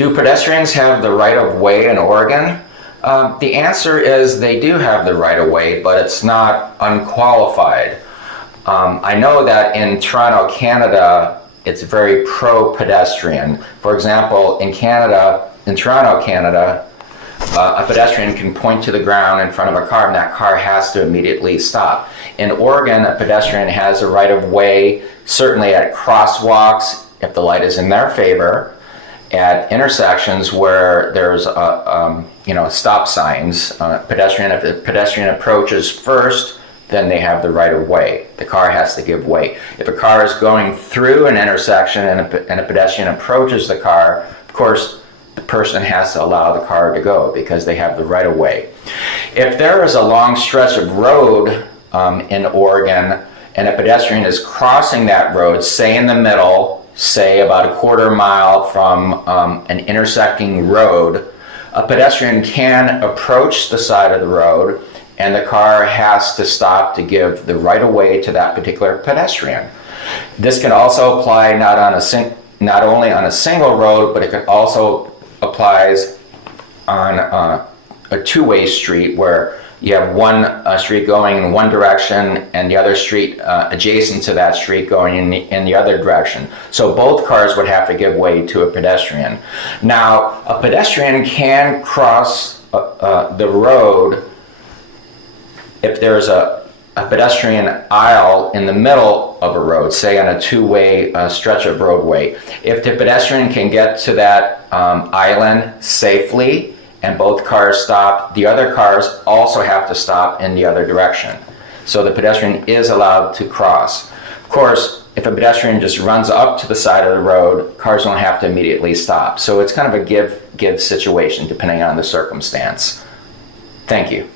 Do pedestrians have the right of way in Oregon? The answer is they do have the right of way, but it's not unqualified. I know that in Toronto, Canada, it's very pro-pedestrian. For example, in Toronto, Canada, a pedestrian can point to the ground in front of a car and that car has to immediately stop. In Oregon, a pedestrian has a right of way, certainly at crosswalks, if the light is in their favor, at intersections where there's stop signs. If the pedestrian approaches first, then they have the right of way. The car has to give way. If a car is going through an intersection and a pedestrian approaches the car, of course, the person has to allow the car to go because they have the right of way. If there is a long stretch of road in Oregon and a pedestrian is crossing that road, say in the middle, say about a quarter mile from an intersecting road, a pedestrian can approach the side of the road and the car has to stop to give the right of way to that particular pedestrian. This can also apply not only on a single road, but it can also applies on a two-way street where you have one street going in one direction and the other street adjacent to that street going in the other direction. So both cars would have to give way to a pedestrian. Now, a pedestrian can cross the road if there's a pedestrian aisle in the middle of a road, say on a two-way stretch of roadway. If the pedestrian can get to that island safely and both cars stop, the other cars also have to stop in the other direction. So the pedestrian is allowed to cross. Of course, if a pedestrian just runs up to the side of the road, cars don't have to immediately stop. So it's kind of a give-give situation depending on the circumstance. Thank you.